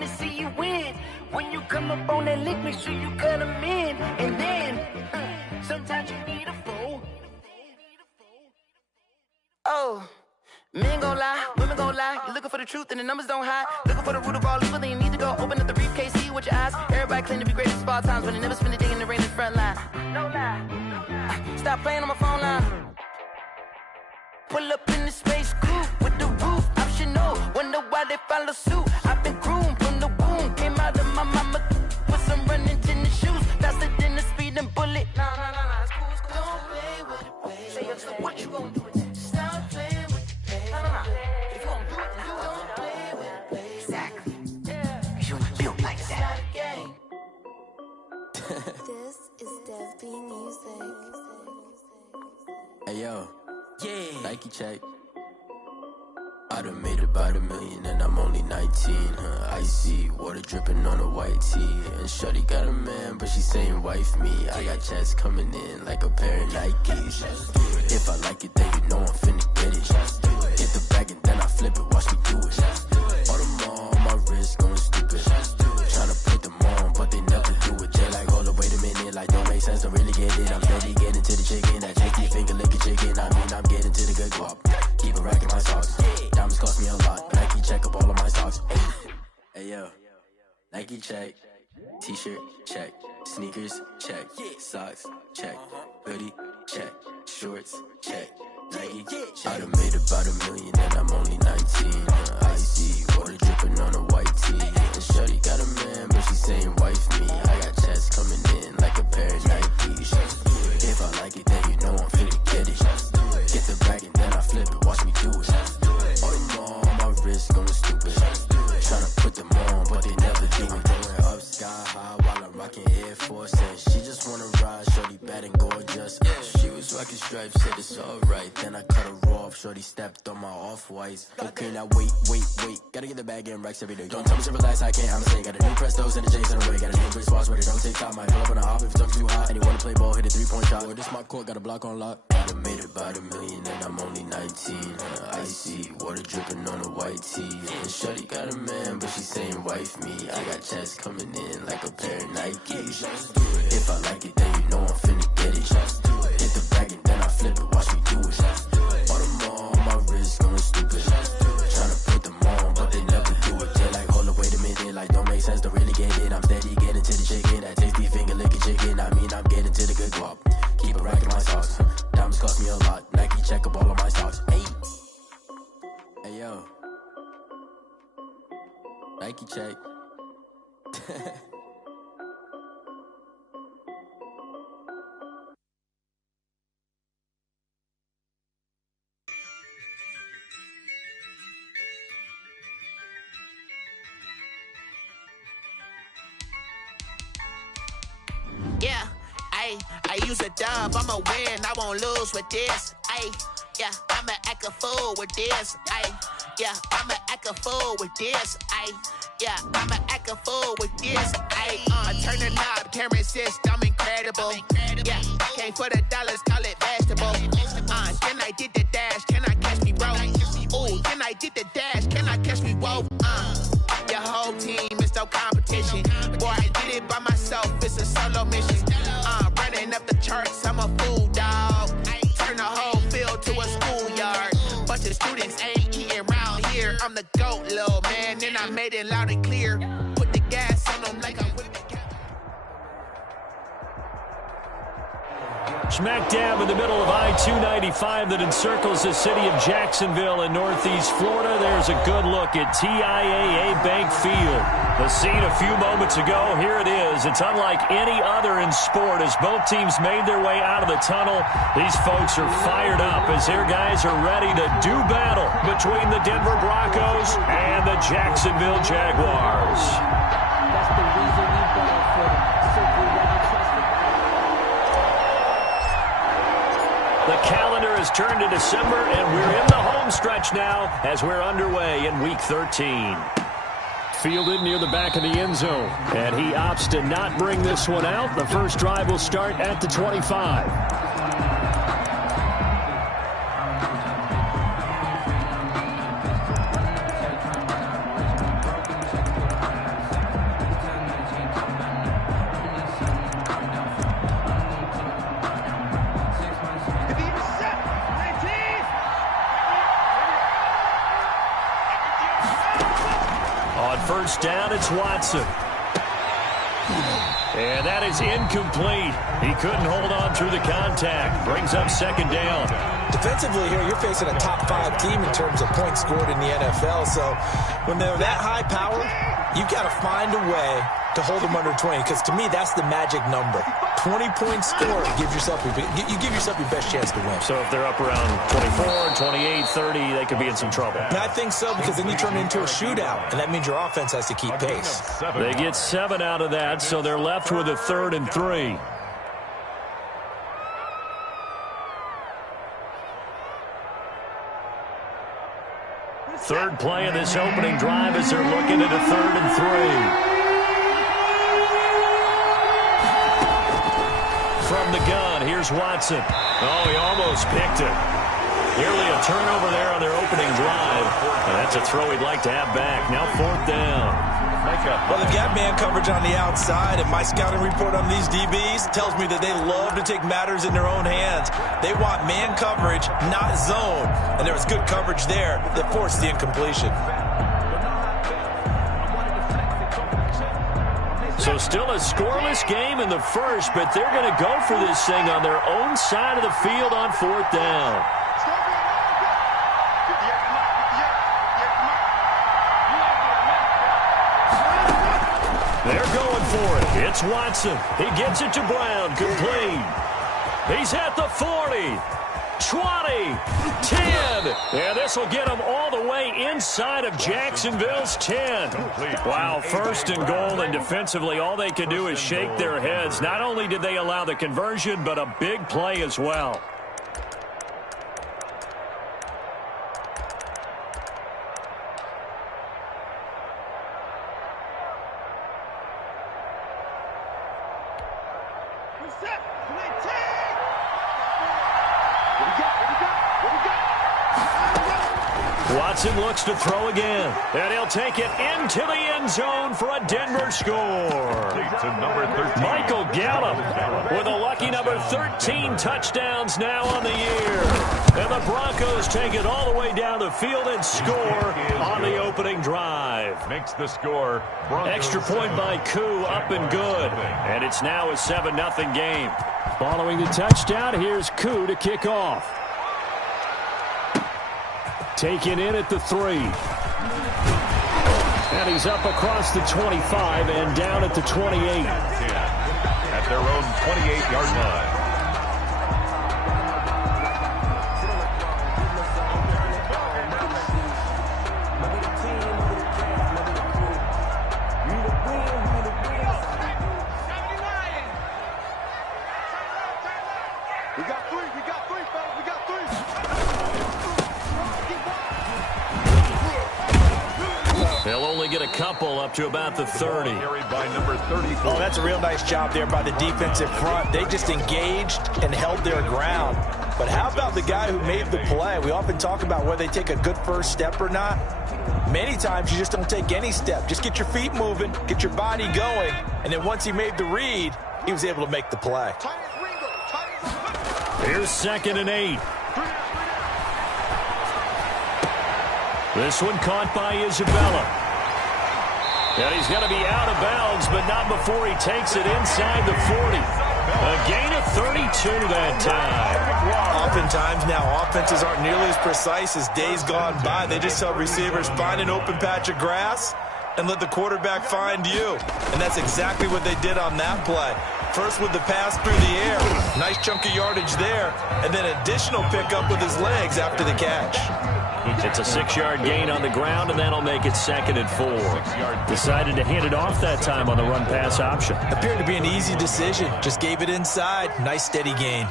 to see you win. When you come up on that lick, make sure you cut them in. And then, sometimes you need a fool. Oh, men gon' lie, women gon' lie. You looking for the truth and the numbers don't hide. Looking for the root of all evil, then you need to go open up the briefcase, see with your eyes. Everybody claim to be greatest of all times, but they never spend a day in the rain in the front line. No lie. Stop playing on my phone line. Pull up in the space coupe with the roof optional. Wonder why they follow suit. I've been groomed from the womb. Came out of my mama with some running tennis shoes. Faster than the speeding bullet. Nah, it's cool, it's cool. Don't play with it, baby. Say what you gon' do with it? Stop playing with it, baby. Nah. If you gon' do it, then you don't play with it, baby. Exactly. Cause you ain't built like that. This is Dev B Music. Hey yo. Yeah. Nike check. I done made about $1 million and I'm only 19. Icy water dripping on a white tee. And shorty got a man, but she saying wife me. I got checks coming in like a pair of Nikes. If I like it, then you know I'm finna get it. Get the bag and then I flip it, watch me do it. All them on my wrist going stupid. Tryna put them on, but they never do it. They like, hold up, wait a minute, like don't make sense, don't really get it. I'm steady getting to the chicken, that tasty finger licking chicken. I mean, I'm getting to the good guap. Keep it racking my socks. Diamonds cost me a lot. Nike check up all of my stocks. Hey yo, Nike check. T-shirt check. Sneakers check. Socks check. Hoodie check. Shorts check. Nike check. I done made about $1 million and I'm only 19. Icy water dripping on a white tee. And shorty got a man, but she saying wife me. I got checks coming in like a pair of Nikes. If I like it, then you know I'm finna get it. Get the bag and then I flip it, watch me do it. All them on my wrist going stupid. Tryna put them on, but they never do it. Going up sky high while I'm rocking Air Force. And she just wanna ride, shorty bad and gorgeous. She was rocking stripes, said it's alright. Then I cut her off, shorty stepped on my off-whites. Okay, now wait. Gotta get the bag and racks every day. Don't tell me to relax, I can't, I'm saying. Got a new Prestos and a J's in the way. Got a new Bridge spots where they don't take time. Might pull up on a hop if it's too hot. And you wanna play ball, hit a 3-point shot. With this smart court, got a block on lock. I done made about $1 million and I'm only 19. Icy water dripping on a white tee. And shorty got a man, but she saying wife me. I got checks coming in like a pair of Nikes. If I like it, then you know I'm finna get it. Hit the bag and then I flip it, watch me do it. All them on my wrist going stupid. Tryna put them on, but they never do it. They like, hold up, wait a minute, like don't make sense, don't really get it. I'm steady getting to the chicken, that tasty finger licking chicken. I mean, I'm getting to the good guap. Keep it racking my socks. Diamonds cost me a lot. Nike check up all of my stocks. Hey yo. Nike check. Yeah, I use a dub, I'ma win, I won't lose with this. Yeah, I'ma act a fool with this. Yeah, I'ma act a fool with this. Yeah, I'ma act a fool with this. I turn the knob, can't resist, I'm incredible. Yeah, came for the dollars, call it vegetable. Then I did the dash, can I catch me, bro? Ooh, then I did the dash, can I catch me, whoa? Your whole team is no competition. Boy, I did it by myself, it's a solo mission. Running up the charts, I'm a fool, dog. Turn the whole field to a schoolyard. Bunch of students ain't eating round here. I'm the GOAT, little man, and I made it loud and clear. Put the gas on them like I'm with the cat. Smack dab in the middle of I-295 that encircles the city of Jacksonville in northeast Florida. There's a good look at TIAA Bank Field. The scene a few moments ago, here it is. It's unlike any other in sport as both teams made their way out of the tunnel. These folks are fired up as their guys are ready to do battle between the Denver Broncos and the Jacksonville Jaguars. That's the reason we bought for simply running trusted. The calendar has turned to December, and we're in the home stretch now as we're underway in Week 13. Fielded near the back of the end zone, and he opts to not bring this one out. The first drive will start at the 25. On first down, it's Watson. And that is incomplete. He couldn't hold on through the contact. Brings up second down. Defensively here, you're facing a top-5 team in terms of points scored in the NFL. So when they're that high power, you've got to find a way to hold them under 20. Because to me, that's the magic number. 20-point score gives yourself you give yourself your best chance to win. So if they're up around 24, 28, 30, they could be in some trouble. And I think so, because then you turn it into a shootout, and that means your offense has to keep pace. They get 7 out of that, so they're left with a 3rd and 3. Third play of this opening drive as they're looking at a 3rd and 3. From the gun, here's Watson. Oh, he almost picked it. Nearly a turnover there on their opening drive. And that's a throw he'd like to have back. Now 4th down. Well, they've got man coverage on the outside, and my scouting report on these DBs tells me that they love to take matters in their own hands. They want man coverage, not zone. And there was good coverage there that forced the incompletion. So still a scoreless game in the first, but they're going to go for this thing on their own side of the field on 4th down. They're going for it. It's Watson. He gets it to Brown. Complete. He's at the 40. 20, 10. Yeah, this will get them all the way inside of Jacksonville's 10. Wow, 1st and goal, and defensively all they can do is shake their heads. Not only did they allow the conversion, but a big play as well. Watson looks to throw again, and he'll take it into the end zone for a Denver score. Michael Gallup with a lucky number 13 touchdowns now on the year. And the Broncos take it all the way down the field and score on the opening drive. Makes the score. Extra point by Koo, up and good. And it's now a 7-0 game. Following the touchdown, here's Koo to kick off. Taken in at the 3. And he's up across the 25 and down at the 28. At their own 28-yard line. They'll only get a couple up to about the 30. By number 34. Oh, that's a real nice job there by the defensive front. They just engaged and held their ground. But how about the guy who made the play? We often talk about whether they take a good first step or not. Many times you just don't take any step. Just get your feet moving, get your body going, and then once he made the read, he was able to make the play. Here's 2nd and 8. This one caught by Isabella. And he's going to be out of bounds, but not before he takes it inside the 40. A gain of 32 that time. Oftentimes now, offenses aren't nearly as precise as days gone by. They just tell receivers, find an open patch of grass and let the quarterback find you. And that's exactly what they did on that play. First with the pass through the air. Nice chunk of yardage there. And then additional pickup with his legs after the catch. It's a 6-yard gain on the ground, and that'll make it 2nd and 4. Decided to hand it off that time on the run-pass option. Appeared to be an easy decision. Just gave it inside. Nice steady gain.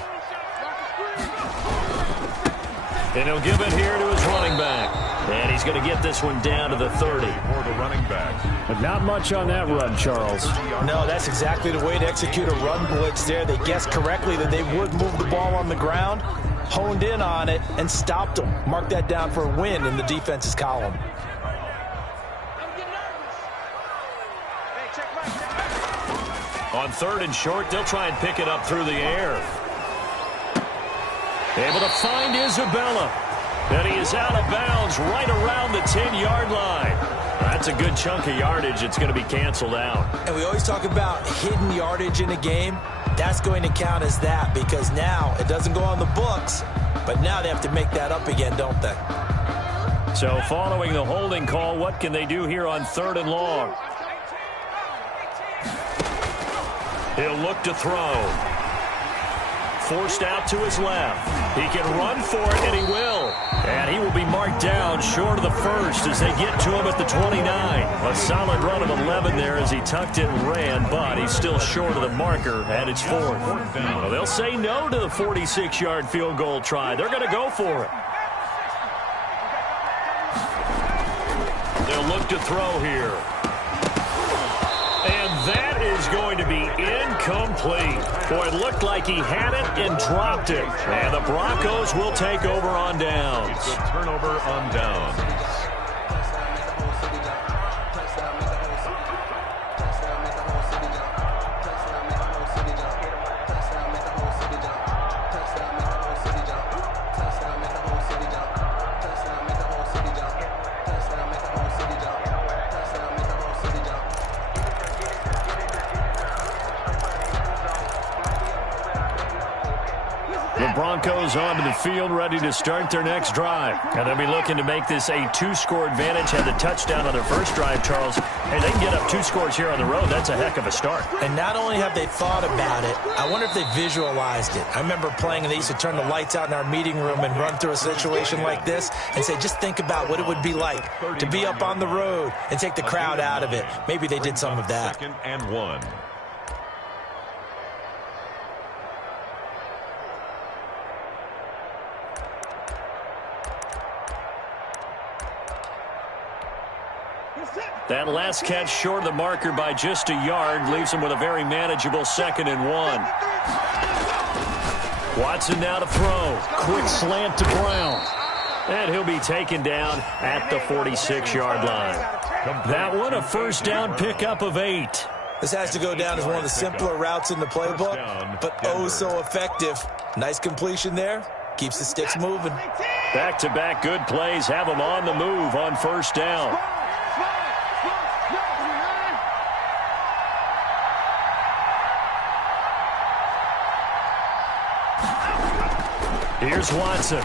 And he'll give it here to his running back. And he's going to get this one down to the 30. For the running back. But not much on that run, Charles. No, that's exactly the way to execute a run blitz there. They guessed correctly that they would move the ball on the ground, honed in on it, and stopped them. Mark that down for a win in the defense's column. On 3rd and short, they'll try and pick it up through the air. Able to find Isabella. And he is out of bounds right around the 10-yard line. That's a good chunk of yardage. It's going to be canceled out. And we always talk about hidden yardage in a game. That's going to count as that because now it doesn't go on the books, but now they have to make that up again, don't they? So following the holding call, what can they do here on 3rd and long? He'll look to throw. Forced out to his left. He can run for it, and he will. And he will be marked down short of the first as they get to him at the 29. A solid run of 11 there as he tucked it and ran, but he's still short of the marker at its 4th. Well, they'll say no to the 46-yard field goal try. They're going to go for it. They'll look to throw here. And that is going to be incomplete. Boy, it looked like he had it and dropped it. And the Broncos will take over on downs. It's a turnover on downs. Broncos onto the field, ready to start their next drive. And they'll be looking to make this a 2-score advantage. Had the touchdown on their first drive, Charles. Hey, they can get up 2 scores here on the road. That's a heck of a start. And not only have they thought about it, I wonder if they visualized it. I remember playing, and they used to turn the lights out in our meeting room and run through a situation like this and say, just think about what it would be like to be up on the road and take the crowd out of it. Maybe they did some of that. 2nd and 1. That last catch short of the marker by just a yard leaves him with a very manageable 2nd and 1. Watson now to throw. Quick slant to Brown. And he'll be taken down at the 46-yard line. That one a first down pickup of 8. This has to go down as one of the simpler routes in the playbook, but oh so effective. Nice completion there. Keeps the sticks moving. Back-to-back good plays have them on the move on first down. Here's Watson.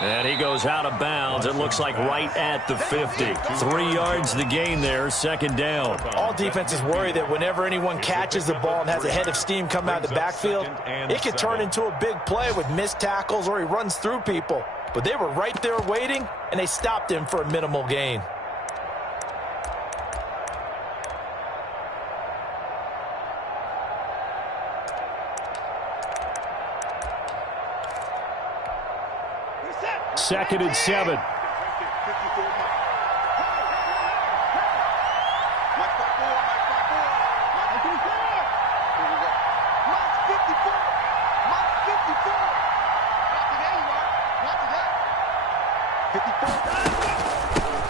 And he goes out of bounds. It looks like right at the 50. 3 yards the gain there, 2nd down. All defenses worry that whenever anyone catches the ball and has a head of steam come out of the backfield, it could turn into a big play with missed tackles or he runs through people. But they were right there waiting, and they stopped him for a minimal gain. Second and 7.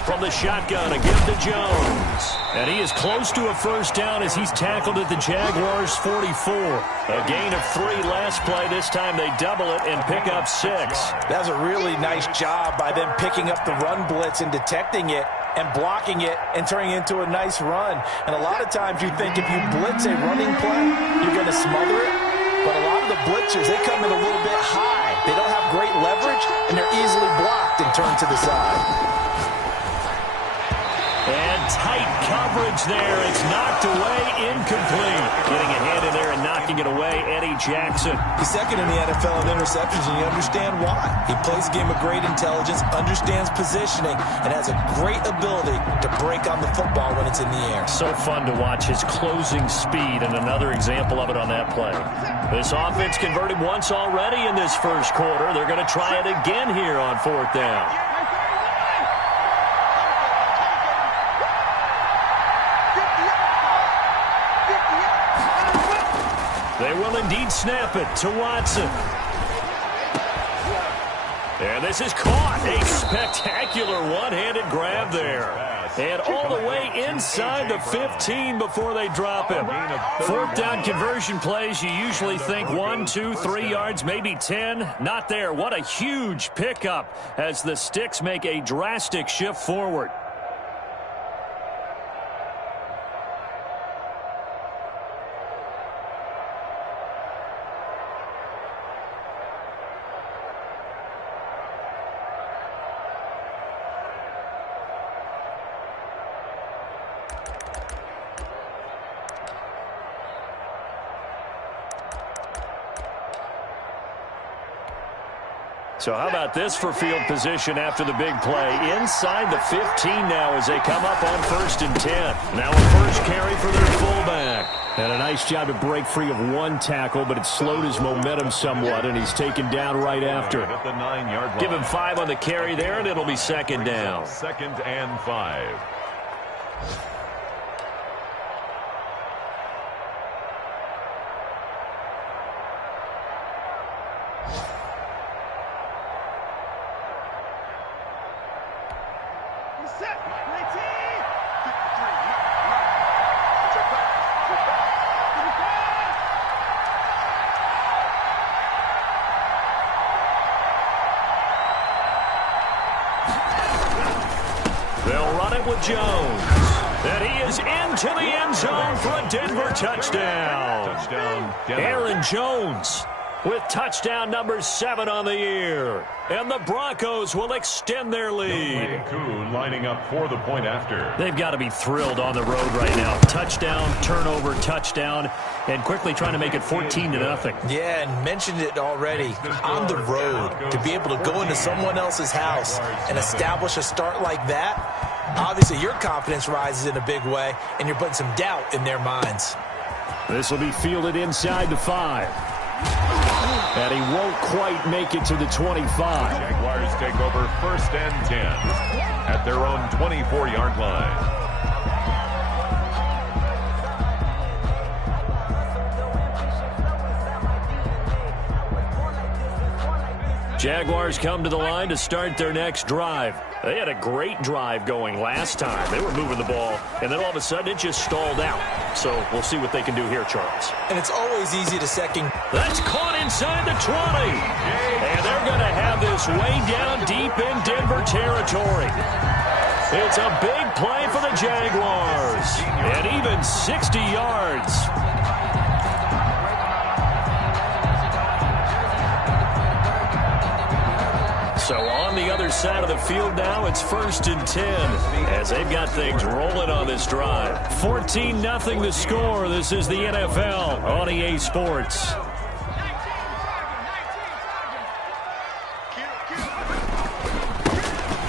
From the shotgun, a give to Jones. And he is close to a first down as he's tackled at the Jaguars' 44. A gain of 3 last play. This time they double it and pick up 6. That's a really nice job by them picking up the run blitz and detecting it and blocking it and turning it into a nice run. And a lot of times you think if you blitz a running play, you're going to smother it. But a lot of the blitzers, they come in a little bit high. They don't have great leverage, and they're easily blocked and turned to the side. And tight coverage there. It's knocked away, incomplete. Getting a hand in there and knocking it away, Eddie Jackson. He's 2nd in the NFL in interceptions, and you understand why. He plays a game of great intelligence, understands positioning, and has a great ability to break on the football when it's in the air. So fun to watch his closing speed, and another example of it on that play. This offense converted once already in this first quarter. They're going to try it again here on 4th down. They will indeed snap it to Watson. And this is caught. A spectacular one-handed grab there. And all the way inside the 15 before they drop him. Fourth down conversion plays, you usually think 1, 2, 3 yards, maybe 10. Not there. What a huge pickup as the Sticks make a drastic shift forward. So how about this for field position after the big play? Inside the 15 now as they come up on 1st and 10. Now a first carry for their fullback. And a nice job to break free of one tackle, but it slowed his momentum somewhat, and he's taken down right after. At the 9-yard line. Give him 5 on the carry there, and it'll be 2nd down. 2nd and 5. With Jones. And he is into the end zone for a Denver touchdown. Denver. Aaron Jones with touchdown number 7 on the year. And the Broncos will extend their lead. Koo lining up for the point after. They've got to be thrilled on the road right now. Touchdown, turnover, touchdown, and quickly trying to make it 14-0. Yeah, and mentioned it already. On the road, to be able to go into someone else's house and establish a start like that, obviously your confidence rises in a big way, and you're putting some doubt in their minds. This will be fielded inside the 5. And he won't quite make it to the 25. Jaguars take over 1st and 10 at their own 24-yard line. Jaguars come to the line to start their next drive. They had a great drive going last time. They were moving the ball, and then all of a sudden it just stalled out. So we'll see what they can do here, Charles. And it's always easy to second. That's caught inside the 20. And they're going to have this way down deep in Denver territory. It's a big play for the Jaguars. And even 60 yards. So on the other side of the field now, it's 1st and 10 as they've got things rolling on this drive. 14-0 the score. This is the NFL on EA Sports.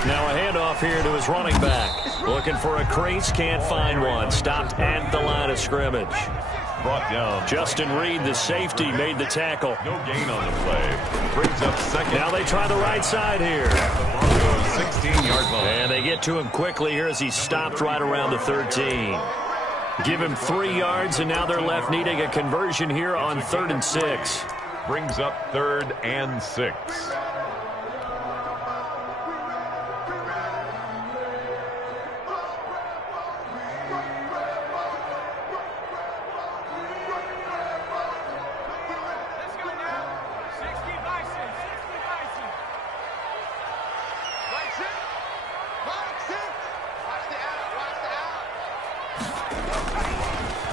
Now a handoff here to his running back. Looking for a crease, can't find one. Stopped at the line of scrimmage. Brought down. Justin Reed, the safety, made the tackle. No gain on the play. Brings up 2nd. Now they try the right side here. The Broncos 16-yard line. And they get to him quickly here as he stopped right around the 13. Give him 3 yards, and now they're left needing a conversion here on 3rd and 6. Brings up 3rd and 6.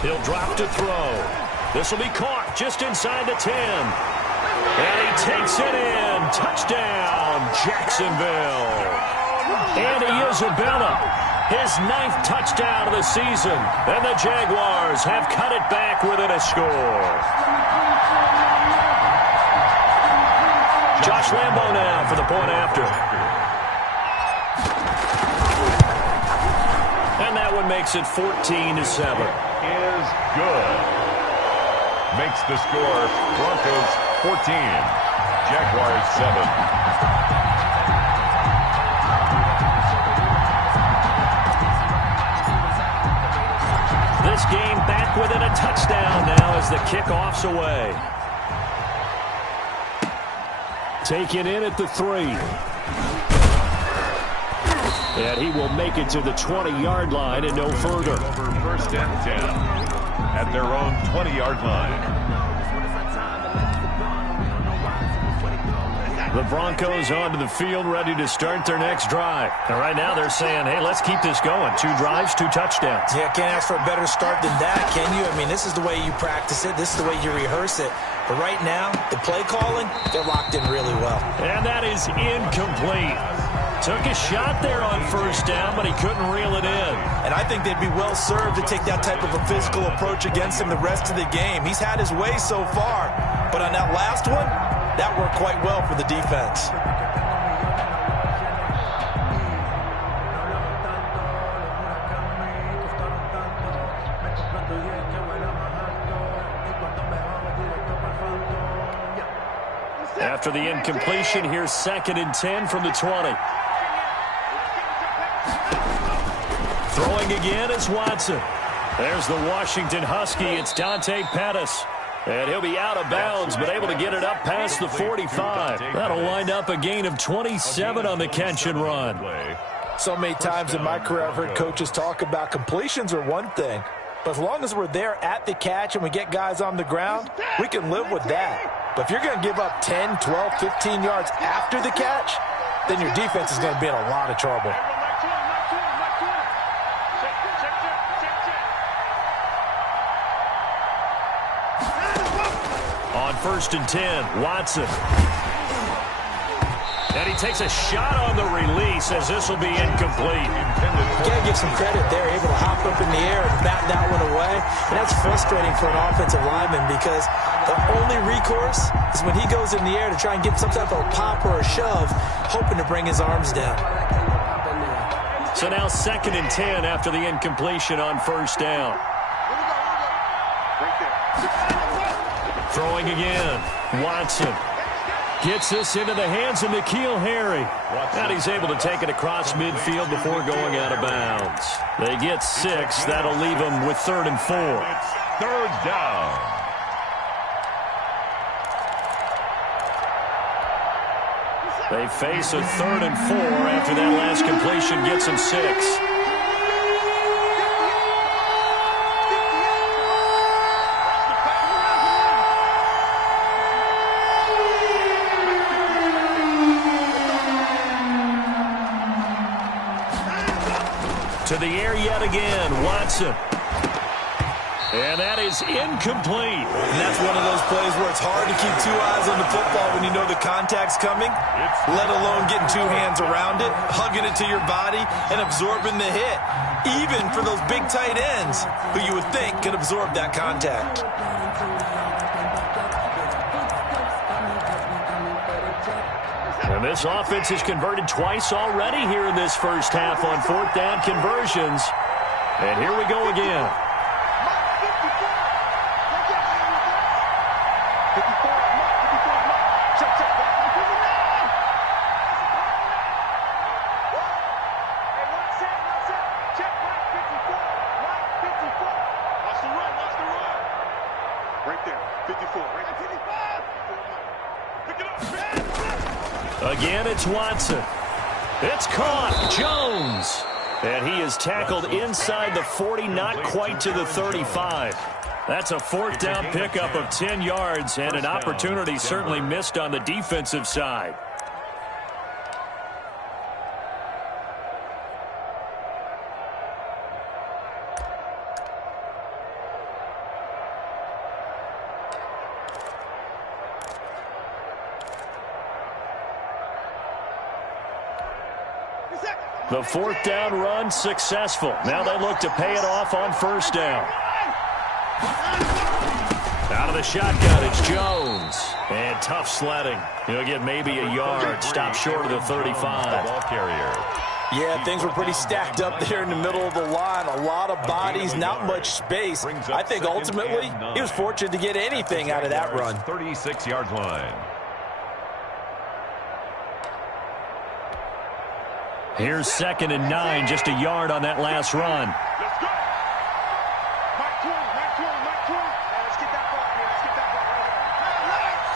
He'll drop to throw. This will be caught just inside the 10. And he takes it in. Touchdown, Jacksonville. Andy Isabella, his 9th touchdown of the season. And the Jaguars have cut it back within a score. Josh Lambo now for the point after. And that one makes it 14-7. Is good. Makes the score Broncos 14, Jaguars 7. This game back within a touchdown now as the kickoff's away. Taken in at the 3. And he will make it to the 20-yard line and no further. Over 1st and 10 at their own 20-yard line. The Broncos onto the field, ready to start their next drive. And right now they're saying, hey, let's keep this going. 2 drives, 2 touchdowns. Yeah, can't ask for a better start than that, can you? I mean, this is the way you practice it. This is the way you rehearse it. But right now, the play calling, they're locked in really well. And that is incomplete. Took a shot there on 1st down, but he couldn't reel it in. And I think they'd be well served to take that type of a physical approach against him the rest of the game. He's had his way so far. But on that last one, that worked quite well for the defense. After the incompletion, here's 2nd and 10 from the 20. Throwing again is Watson. There's the Washington Husky. It's Dante Pettis. And he'll be out of bounds, but able to get it up past the 45. That'll wind up a gain of 27 on the catch and run. So many times in my career I've heard coaches talk about completions are one thing, but as long as we're there at the catch and we get guys on the ground, we can live with that. But if you're going to give up 10, 12, 15 yards after the catch, then your defense is going to be in a lot of trouble. On 1st and 10, Watson. And he takes a shot on the release as this will be incomplete. You got to give some credit there, able to hop up in the air and bat that one away. And that's frustrating for an offensive lineman because the only recourse is when he goes in the air to try and get some type of a pop or a shove, hoping to bring his arms down. So now 2nd and 10 after the incompletion on 1st down. Throwing again, Watson. Gets this into the hands of N'Keal Harry. And he's able to take it across midfield before going out of bounds. They get 6. That'll leave them with 3rd and 4. It's 3rd down. They face a 3rd and 4 after that last completion gets them 6. To the air yet again, Watson. And that is incomplete. And that's one of those plays where it's hard to keep 2 eyes on the football when you know the contact's coming, let alone getting 2 hands around it, hugging it to your body, and absorbing the hit. Even for those big tight ends who you would think could absorb that contact. And this offense has converted twice already here in this first half on 4th down conversions. And here we go again. Again, it's Watson. It's caught. Jones. And he is tackled inside the 40, not quite to the 35. That's a 4th down pickup of 10 yards and an opportunity certainly missed on the defensive side. The 4th down run successful. Now they look to pay it off on 1st down. Out of the shotgun, it's Jones. And tough sledding. He'll get maybe a yard. Stop short of the 35. Ball carrier. Yeah, things were pretty stacked up there in the middle of the line. A lot of bodies, not much space. I think ultimately he was fortunate to get anything out of that run. 36-yard line. Here's 2nd and 9, just a yard on that last run. Let's go. Mike 20. Let's get that ball here. Let's get that ball right here.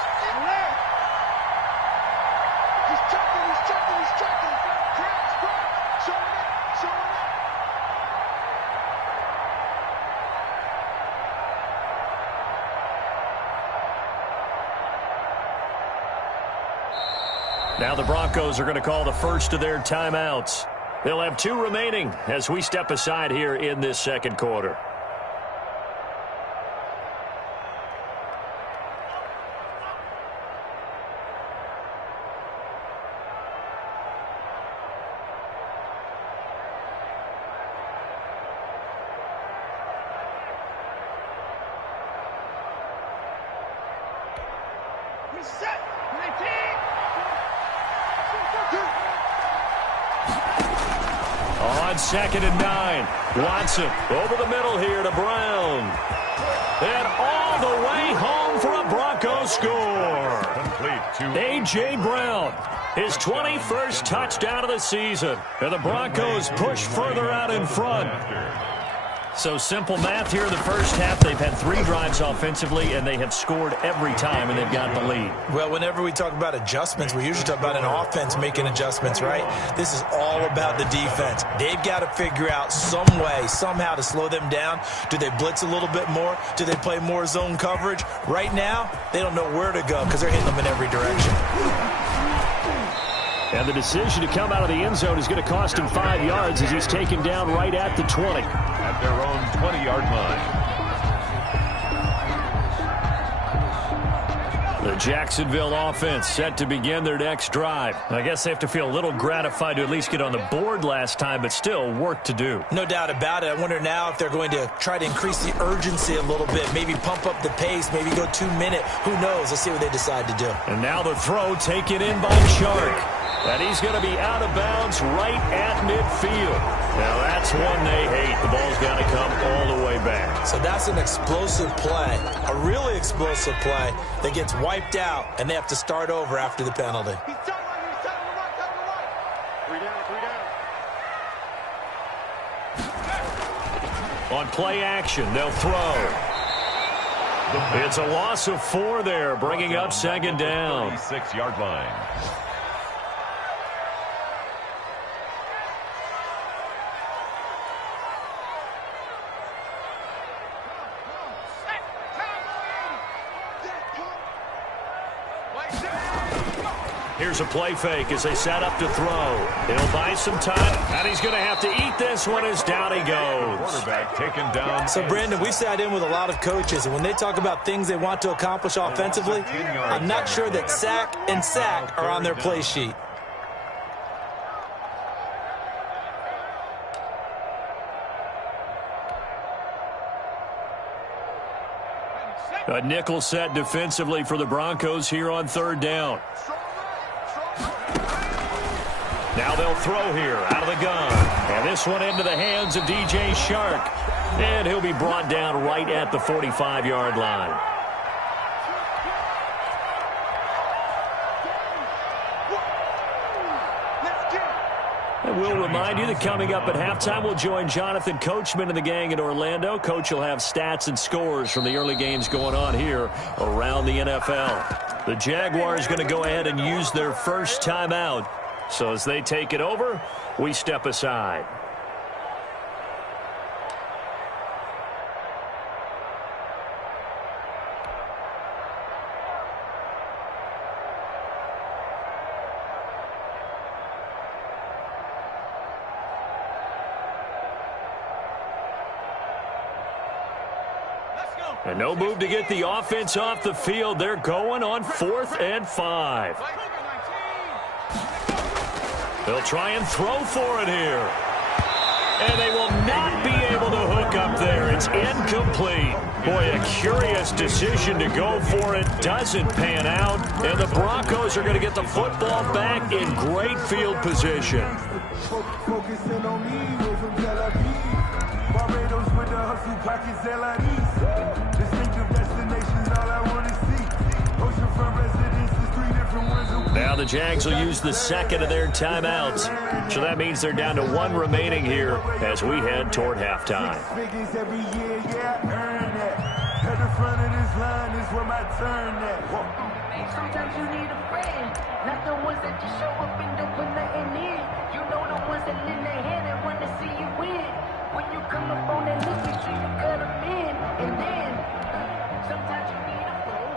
Now the Broncos are going to call the first of their timeouts. They'll have 2 remaining as we step aside here in this second quarter. On 2nd and 9, Watson over the middle here to Brown. And all the way home for a Broncos score. A.J. Brown, his 21st touchdown of the season. And the Broncos push further out in front. So simple math here in the first half. They've had 3 drives offensively, and they have scored every time, and they've got the lead. Well, whenever we talk about adjustments, we usually talk about an offense making adjustments, right? This is all about the defense. They've got to figure out some way, somehow to slow them down. Do they blitz a little bit more? Do they play more zone coverage? Right now, they don't know where to go because they're hitting them in every direction. And the decision to come out of the end zone is going to cost him 5 yards as he's taken down right at the 20. At their own 20-yard line. The Jacksonville offense set to begin their next drive. I guess they have to feel a little gratified to at least get on the board last time, but still work to do. No doubt about it. I wonder now if they're going to try to increase the urgency a little bit, maybe pump up the pace, maybe go 2-minute. Who knows? Let's see what they decide to do. And now the throw taken in by Chark. And he's going to be out of bounds right at midfield. Now that's one they hate. The ball's got to come all the way back. So that's an explosive play, a really explosive play that gets wiped out, and they have to start over after the penalty. On play action, they'll throw. It's a loss of 4 there, bringing up 2nd down. 36-yard line. Here's a play fake as they set up to throw. He'll buy some time, and he's going to have to eat this one as down he goes. Quarterback taken down. So, Brandon, we've sat in with a lot of coaches, and when they talk about things they want to accomplish offensively, I'm not sure that sack and sack are on their play sheet. A nickel set defensively for the Broncos here on 3rd down. Now they'll throw here out of the gun. And this one into the hands of DJ Chark. And he'll be brought down right at the 45-yard line. And we'll remind you that coming up at halftime, we'll join Jonathan Coachman and the gang in Orlando. Coach will have stats and scores from the early games going on here around the NFL. The Jaguars going to go ahead and use their first timeout. So as they take it over, we step aside. And no move to get the offense off the field. They're going on 4th and 5. They'll try and throw for it here. And they will not be able to hook up there. It's incomplete. Boy, a curious decision to go for it. Doesn't pan out. And the Broncos are going to get the football back in great field position. Focusing on me, we're from Tel Aviv. Barbados with the hustle pockets, LIDs. Distinctive destinations, all I want to see. Oceanfront residences, 3 different ones. Now the Jags will use the 2nd of their timeouts. So that means they're down to 1 remaining here as we head toward halftime. Every year, yeah, I earn that. At the front of this line is where my turn at. Sometimes you need a friend, not the ones that just show up and don't put nothing in. You know the ones that lend their hand and want to see you win. When you come up on that list, make sure you cut them in. And then, sometimes you need a friend.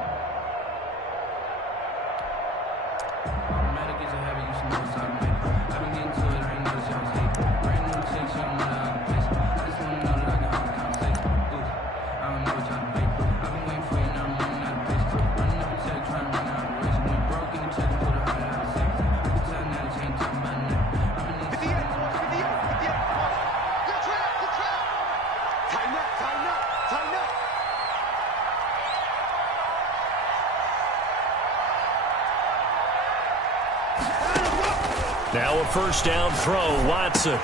first down throw. Watson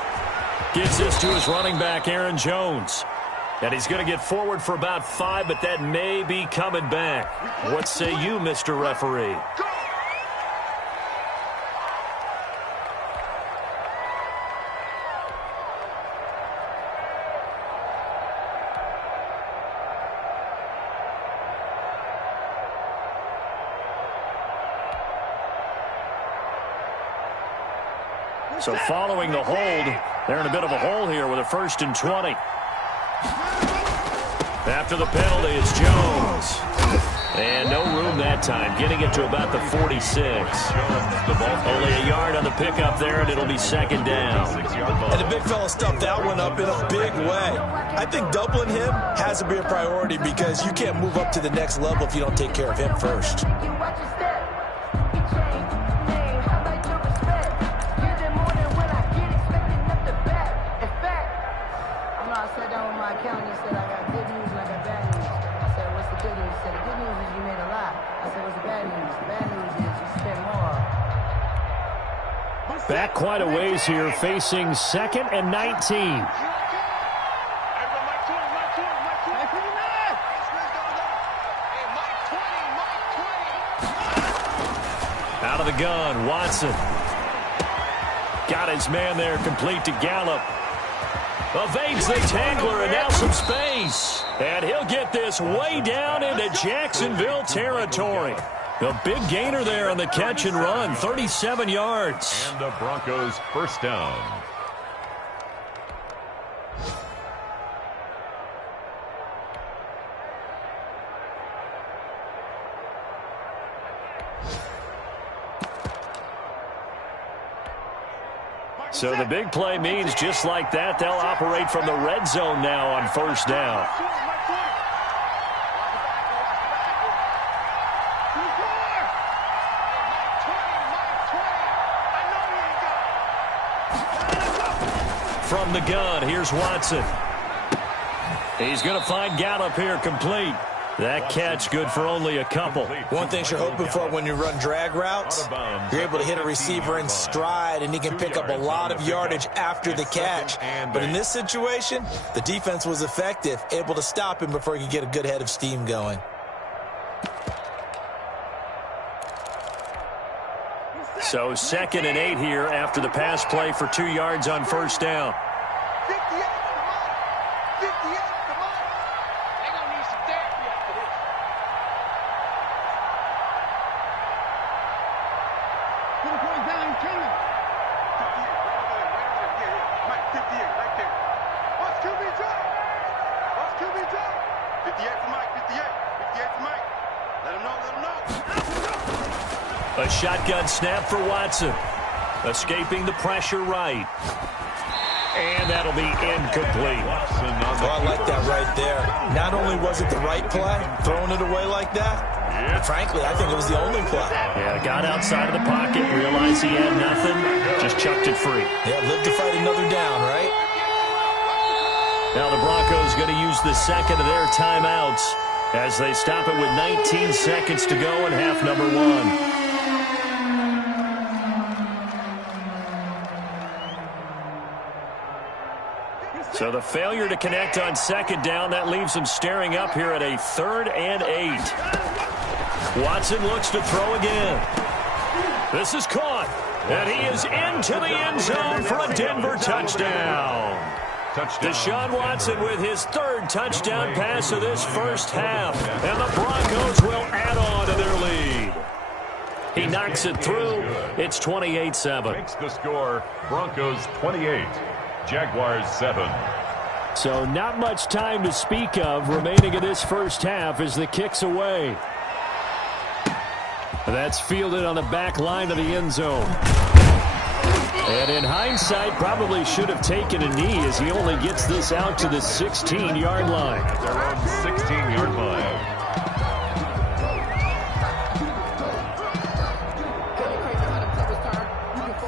gives this to his running back, Aaron Jones. And he's going to get forward for about 5, but that may be coming back. What say you, Mr. Referee? So following the hold, they're in a bit of a hole here with a 1st and 20. After the penalty, it's Jones. And no room that time, getting it to about the 46. Only a yard on the pickup there, and it'll be 2nd down. And the big fella stuffed that one up in a big way. I think doubling him has to be a priority because you can't move up to the next level if you don't take care of him first. Back quite a ways here, facing 2nd and 19. Out of the gun, Watson. Got his man there, complete to Gallup. Evades the tangler, and now some space. And he'll get this way down into Jacksonville territory. The big gainer there on the catch and run, 37 yards. And the Broncos first down. So the big play means just like that, they'll operate from the red zone now on 1st down. From the gun, here's Watson. He's going to find Gallup here complete. That catch good for only a couple. One thing you're hoping for when you run drag routes, you're able to hit a receiver in stride, and he can pick up a lot of yardage after the catch. But in this situation, the defense was effective, able to stop him before he could get a good head of steam going. So 2nd and 8 here after the pass play for 2 yards on 1st down. A shotgun snap for Watson. Escaping the pressure right. And that'll be incomplete. Oh, I like that right there. Not only was it the right play, throwing it away like that, frankly, I think it was the only play. Yeah, got outside of the pocket, realized he had nothing, just chucked it free. Yeah, live to fight another down, right? Now the Broncos going to use the 2nd of their timeouts as they stop it with 19 seconds to go in half number 1. So the failure to connect on 2nd down, that leaves him staring up here at a 3rd and 8. Watson looks to throw again. This is caught, and he is into the end zone for a Denver touchdown. Deshaun Watson with his 3rd touchdown pass of this first half, and the Broncos will add on to their lead. He knocks it through. It's 28-7. Makes the score, Broncos 28. Jaguars 7. So not much time to speak of remaining in this first half as the kick's away. That's fielded on the back line of the end zone. And in hindsight, probably should have taken a knee as he only gets this out to the 16-yard line. At their own 16-yard line.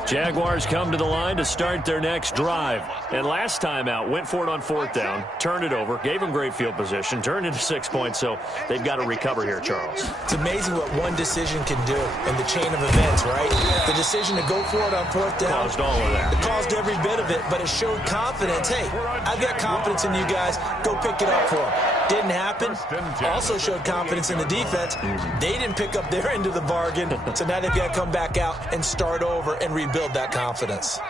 Jaguars come to the line to start their next drive. And last time out, went for it on 4th down, turned it over, gave them great field position, turned into 6 points, so they've got to recover here, Charles. It's amazing what one decision can do in the chain of events, right? The decision to go for it on 4th down. Caused all of that. It caused every bit of it, but it showed confidence. Hey, I've got confidence in you guys. Go pick it up for them. Didn't happen. Also showed confidence in the defense. They didn't pick up their end of the bargain, so now they've got to come back out and start over and rebuild that confidence.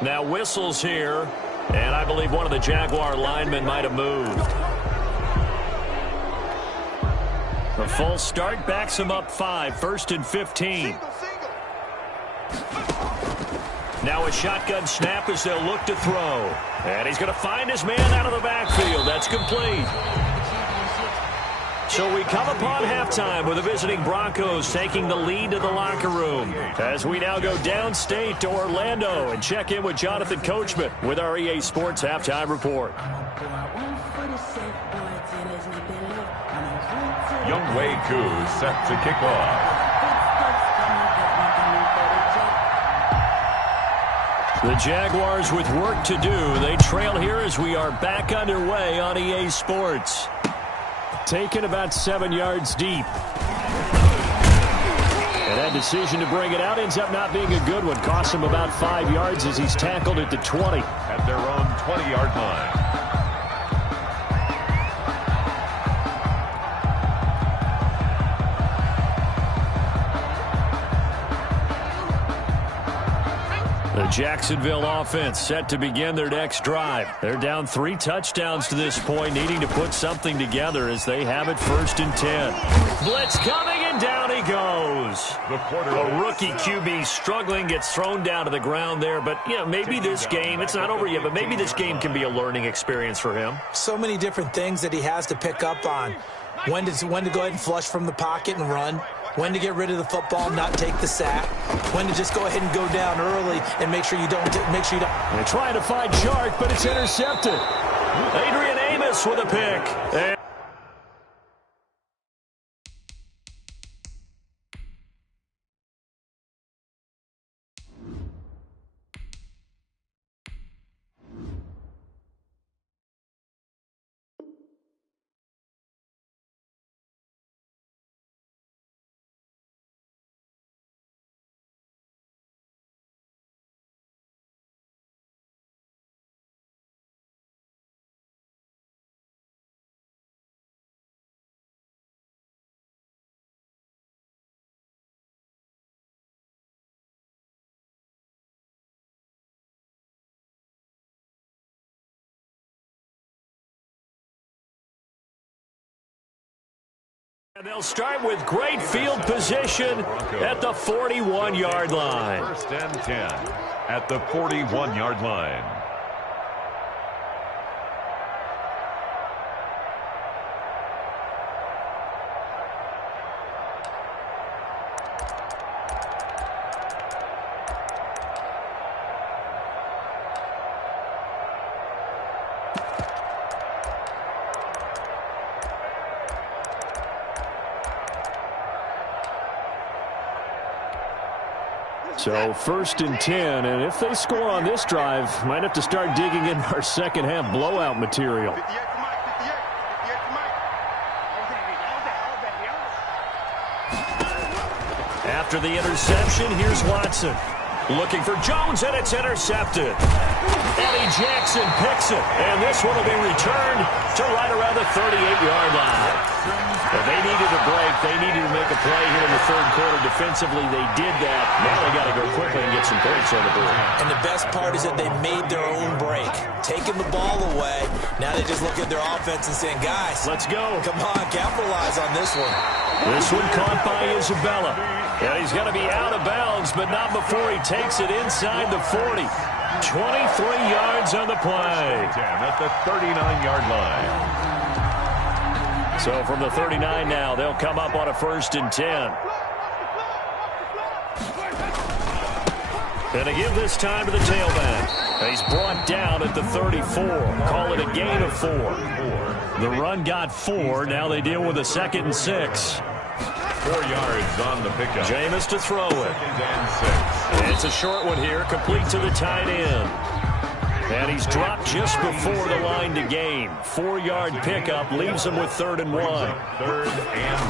Now whistles here, and I believe one of the Jaguar linemen might have moved. A false start backs him up 5, 1st and 15. Now a shotgun snap as they'll look to throw. And he's going to find his man out of the backfield. That's complete. So we come upon halftime with the visiting Broncos taking the lead to the locker room. As we now go downstate to Orlando and check in with Jonathan Coachman with our EA Sports Halftime Report. Younghoe Koo set to kick off. The Jaguars with work to do. They trail here as we are back underway on EA Sports. Taken about 7 yards deep. And that decision to bring it out ends up not being a good one. Costs him about 5 yards as he's tackled at the 20. At their own 20-yard line. The Jacksonville offense set to begin their next drive. They're down 3 touchdowns to this point, needing to put something together as they have it 1st and 10. Blitz coming, and down he goes. The rookie QB struggling, gets thrown down to the ground there. But, you know, maybe this game, it's not over yet, but maybe this game can be a learning experience for him. So many different things that he has to pick up on. When to go ahead and flush from the pocket and run. When to get rid of the football, not take the sack. When to just go ahead and go down early and make sure you don't. They're trying to find Chark, but it's intercepted. Adrian Amos with a pick. And they'll start with great field position at the 41-yard line. 1st and 10 at the 41-yard line. So 1st and 10, and if they score on this drive, might have to start digging in our second half blowout material. After the interception, here's Watson. Looking for Jones, and it's intercepted. Eddie Jackson picks it, and this one will be returned to right around the 38-yard line. But they needed a break. They needed to make a play here in the 3rd quarter. Defensively, they did that. Now they got to go quickly and get some points on the board. And the best part is that they made their own break. Taking the ball away. Now they just look at their offense and saying, guys, let's go. Come on, capitalize on this one. This one caught by Isabella. Yeah, he's going to be out of bounds, but not before he takes it inside the 40. 23 yards on the play. 10 at the 39-yard line. So from the 39 now, they'll come up on a 1st and 10. And to give this time to the tailback. He's brought down at the 34. Call it a gain of 4. The run got 4. Now they deal with a 2nd and 6. 4 yards on the pickup. Jameis to throw it. 2nd and 6. It's a short one here, complete to the tight end. And he's dropped just before the line to gain. 4-yard pickup leaves him with 3rd and 1. 3rd and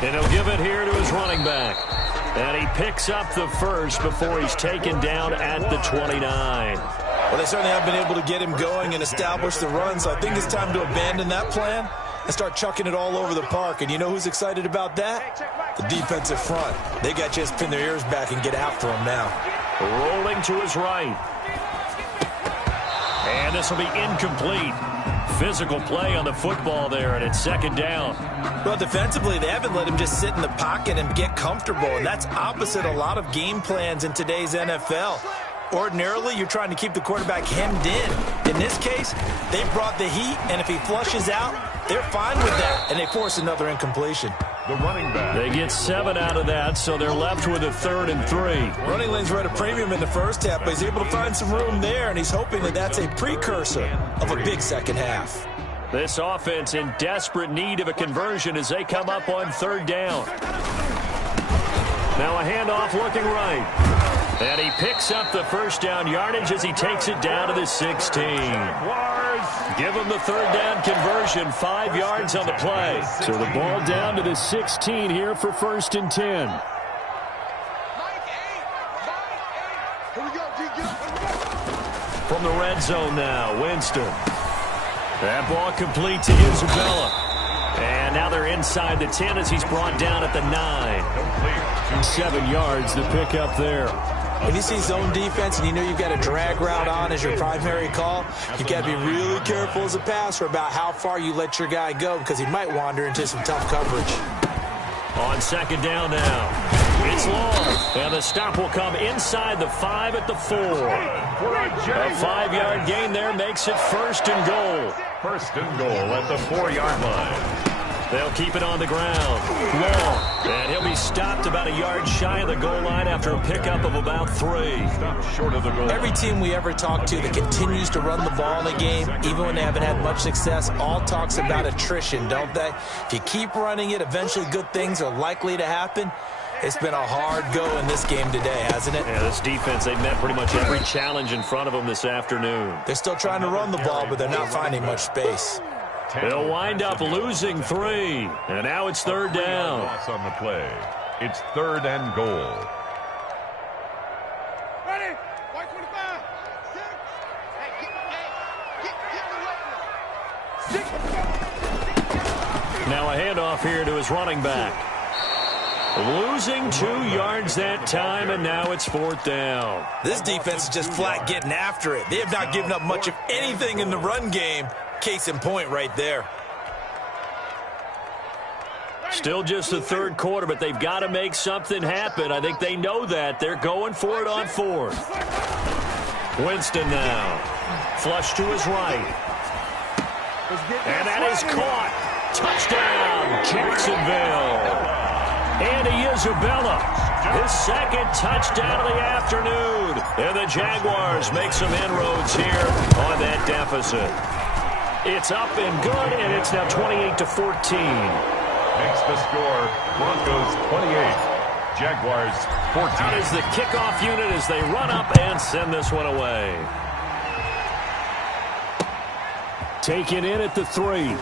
1. And he'll give it here to his running back. And he picks up the first before he's taken down at the 29. Well, they certainly have been able to get him going and establish the run, so I think it's time to abandon that plan and start chucking it all over the park. And you know who's excited about that? The defensive front. They got a chance to pin their ears back and get after him now. Rolling to his right. And this will be incomplete. Physical play on the football there, and it's 2nd down. Well, defensively, they haven't let him just sit in the pocket and get comfortable, and that's opposite a lot of game plans in today's NFL. Ordinarily, you're trying to keep the quarterback hemmed in. In this case, they brought the heat, and if he flushes out, they're fine with that, and they force another incompletion. The running back. They get 7 out of that, so they're left with a 3rd and 3. Running lanes were at a premium in the first half, but he's able to find some room there, and he's hoping that that's a precursor of a big second half. This offense in desperate need of a conversion as they come up on 3rd down. Now a handoff looking right. And he picks up the 1st down yardage as he takes it down to the 16. Give him the 3rd down conversion, 5 yards on the play. So the ball down to the 16 here for 1st and 10. From the red zone now, Winston. That ball complete to Isabella. And now they're inside the 10 as he's brought down at the 9. 7 yards to pick up there. When you see zone defense and you know you've got a drag route on as your primary call, you've got to be really careful as a passer about how far you let your guy go because he might wander into some tough coverage. On 2nd down now. It's long. And the stop will come inside the 5 at the 4. A 5-yard gain there makes it 1st and goal. 1st and goal at the 4-yard line. They'll keep it on the ground. Long. And he'll be stopped about a yard shy of the goal line after a pickup of about 3. Stopped short of the goal. Every team we ever talk to that continues to run the ball in a game, even when they haven't had much success, all talks about attrition, don't they? If you keep running it, eventually good things are likely to happen. It's been a hard go in this game today, hasn't it? Yeah, this defense, they've met pretty much every challenge in front of them this afternoon. They're still trying to run the ball, but they're not finding much space. They'll wind up losing 3. And now it's 3rd down. Loss on the play. It's 3rd and goal. Ready? White 25. 6. Now a handoff here to his running back. Losing 2 yards that time, and now it's 4th down. This defense is just flat getting after it. They have not given up much of anything in the run game. Case in point right there. Still just the 3rd quarter, but they've got to make something happen. I think they know that. They're going for it on 4th. Winston now. Flush to his right. And that is caught. Touchdown, Jacksonville. Andy Isabella, his 2nd touchdown of the afternoon. And the Jaguars make some inroads here on that deficit. It's up and good, and it's now 28-14. Makes the score Broncos 28, Jaguars 14. Out is the kickoff unit as they run up and send this one away. Taken in at the 3.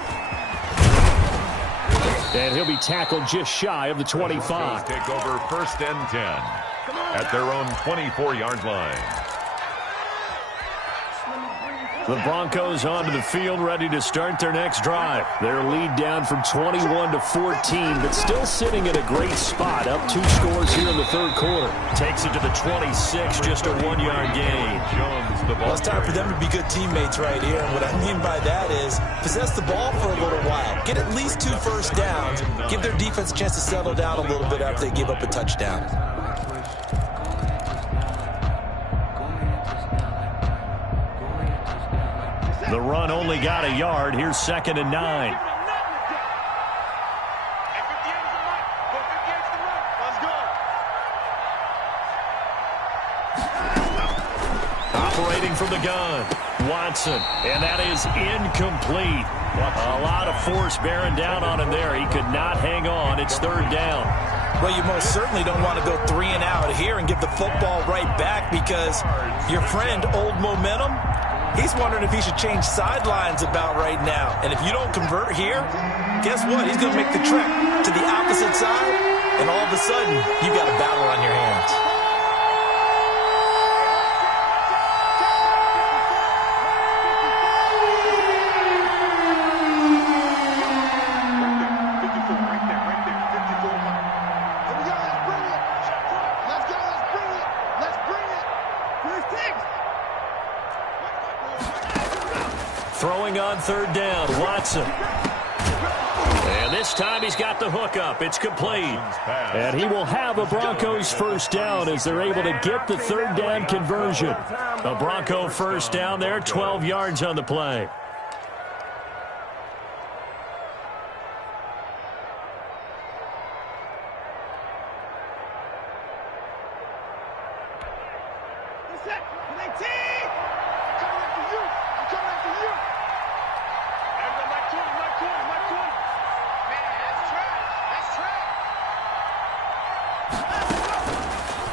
And he'll be tackled just shy of the 25. Take over 1st and 10 at their own 24-yard line. The Broncos onto the field, ready to start their next drive. Their lead down from 21-14, but still sitting in a great spot, up 2 scores here in the 3rd quarter. Takes it to the 26, just a 1-yard gain. Well, it's time for them to be good teammates right here, and what I mean by that is possess the ball for a little while, get at least 2 first downs, give their defense a chance to settle down a little bit after they give up a touchdown. The run only got a yard. Here's 2nd and 9. Operating from the gun, Watson, and that is incomplete. A lot of force bearing down on him there. He could not hang on. It's third down. Well, you most certainly don't want to go 3 and out here and give the football right back because your friend, Old Momentum, he's wondering if he should change sidelines about right now. And if you don't convert here, guess what? He's going to make the trek to the opposite side, and all of a sudden, you've got a battle on your hands. Throwing on third down, Watson. And this time he's got the hook up. It's complete. And he will have a Broncos first down as they're able to get the third down conversion. A Bronco first down there, 12 yards on the play.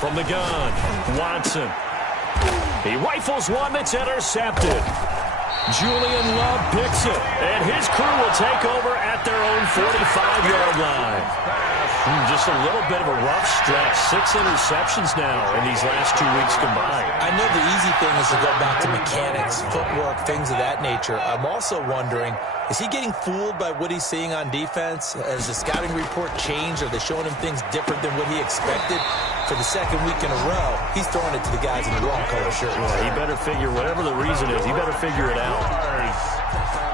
From the gun, Watson. He rifles one that's intercepted. Julian Love picks it, and his crew will take over at their own 45-yard line. Just a little bit of a rough stretch. 6 interceptions now in these last 2 weeks combined. I know the easy thing is to go back to mechanics, footwork, things of that nature. I'm also wondering, is he getting fooled by what he's seeing on defense? Has the scouting report changed? Are they showing him things different than what he expected? For the second week in a row, he's throwing it to the guys in the wrong color shirt. He better figure, whatever the reason is, he better figure it out.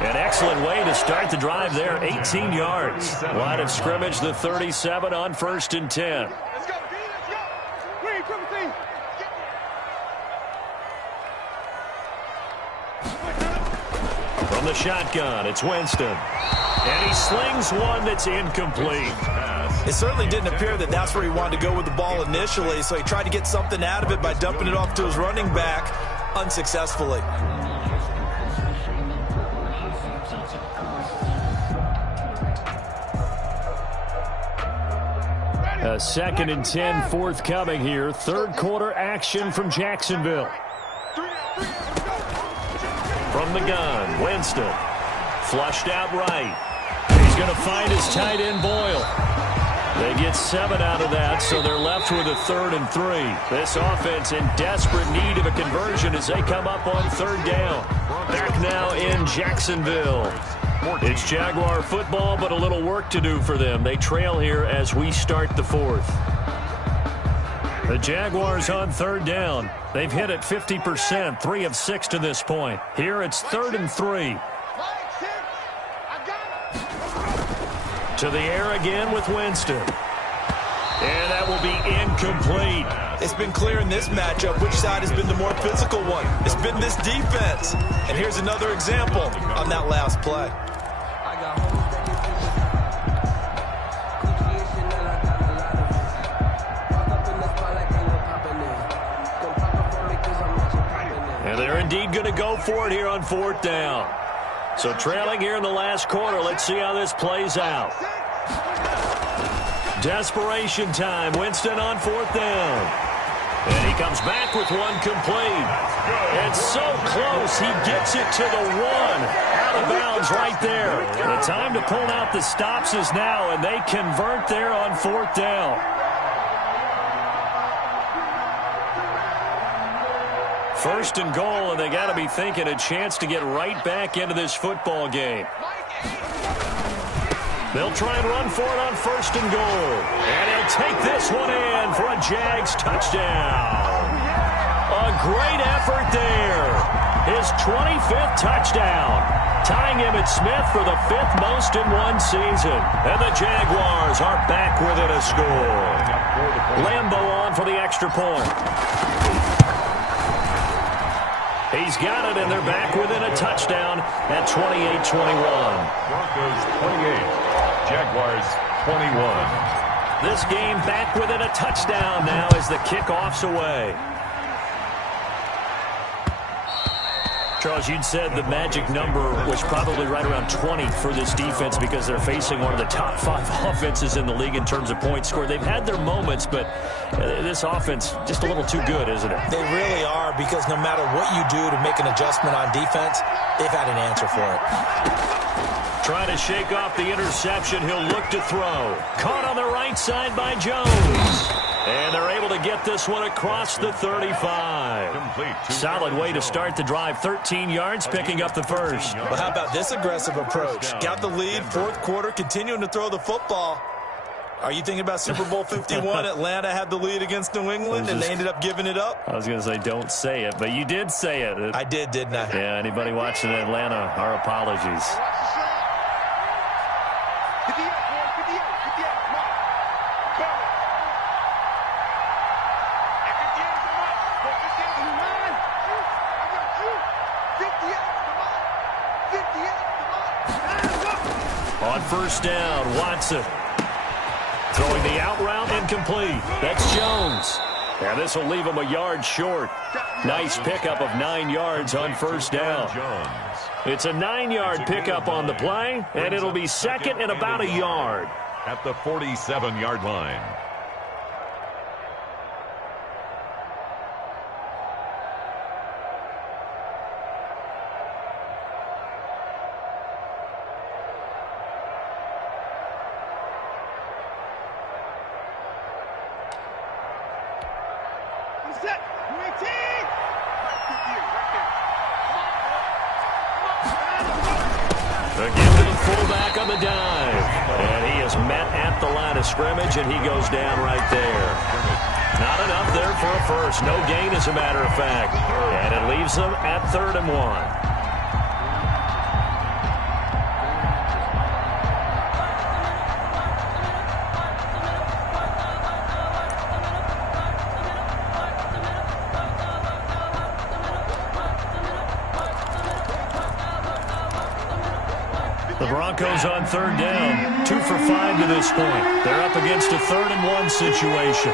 An excellent way to start the drive there, 18 yards. Line of scrimmage, the 37 on 1st and 10. Let's go, B, let's go. Green, triple team. From the shotgun, it's Winston. And he slings one that's incomplete. It certainly didn't appear that that's where he wanted to go with the ball initially, so he tried to get something out of it by dumping it off to his running back unsuccessfully. A 2nd and 10 forthcoming here. Third quarter action from Jacksonville. From the gun, Winston. Flushed out right. He's going to find his tight end, Boyle. They get 7 out of that, so they're left with a 3rd and 3. This offense in desperate need of a conversion as they come up on 3rd down. Back now in Jacksonville. It's Jaguar football, but a little work to do for them. They trail here as we start the 4th. The Jaguars on 3rd down. They've hit it 50%, 3 of 6 to this point. Here it's 3rd and 3. To the air again with Winston. And that will be incomplete. It's been clear in this matchup which side has been the more physical one. It's been this defense. And here's another example on that last play. And they're indeed going to go for it here on 4th down. So trailing here in the last quarter, let's see how this plays out. Desperation time. Winston on 4th down. And he comes back with one complete. And so close, he gets it to the 1. Out of bounds right there. The time to pull out the stops is now, and they convert there on 4th down. First and goal, and they got to be thinking a chance to get right back into this football game. They'll try and run for it on 1st and goal. And he'll take this one in for a Jags touchdown. A great effort there. His 25th touchdown. Tying him at Smith for the 5th most in one season. And the Jaguars are back within a score. Lambo on for the extra point. He's got it, and they're back within a touchdown at 28-21. Broncos 28, Jaguars 21. This game back within a touchdown now as the kickoff's away. Charles, you'd said the magic number was probably right around 20 for this defense because they're facing one of the top 5 offenses in the league in terms of points scored. They've had their moments, but this offense just a little too good, isn't it? They really are, because no matter what you do to make an adjustment on defense, they've had an answer for it. Trying to shake off the interception. He'll look to throw. Caught on the right side by Jones. And they're able to get this one across the 35. Solid way to start the drive. 13 yards, picking up the first. Well, how about this aggressive approach? Got the lead, fourth quarter, continuing to throw the football. Are you thinking about Super Bowl 51? Atlanta had the lead against New England, and they ended up giving it up? I was going to say, don't say it, but you did say it. I did, didn't I? Yeah, anybody watching Atlanta, our apologies. On first down, Watson. Throwing the out route incomplete. That's Jones. And this will leave him a yard short. Nice pickup of 9 yards on first down. It's a 9-yard pickup on the play, and it'll be second and about a yard. At the 47-yard line. Again to the fullback on the dive. And he is met at the line of scrimmage, and he goes down right there. Not enough there for a first. No gain, as a matter of fact. And it leaves them at 3rd and 1. The Broncos on 3rd down, 2 for 5 to this point. They're up against a 3rd and 1 situation.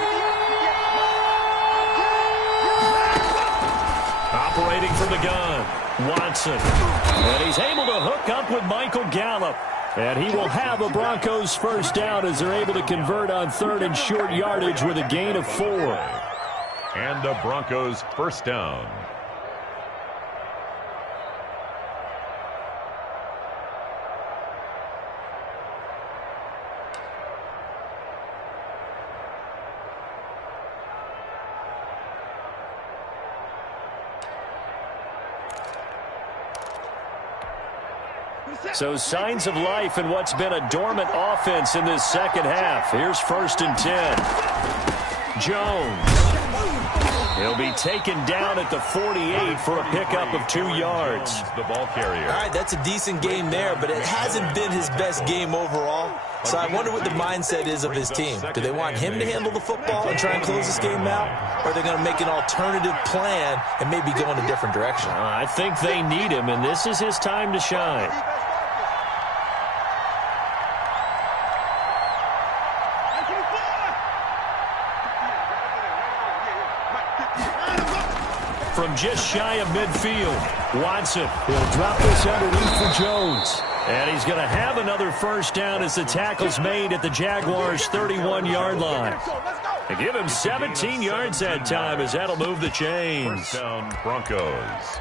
Operating from the gun, Watson. And he's able to hook up with Michael Gallup. And he will have a Broncos first down as they're able to convert on 3rd and short yardage with a gain of 4. And the Broncos first down. So signs of life in what's been a dormant offense in this second half. Here's 1st and 10. Jones. He'll be taken down at the 48 for a pickup of 2 yards. The ball carrier. All right, that's a decent game there, but it hasn't been his best game overall. So I wonder what the mindset is of his team. Do they want him to handle the football and try and close this game out? Or are they going to make an alternative plan and maybe go in a different direction? I think they need him, and this is his time to shine. From just shy of midfield, Watson will drop this underneath for Jones. And he's going to have another first down as the tackle's made at the Jaguars' 31-yard line. They give him 17 yards that time as that'll move the chains. First down, Broncos.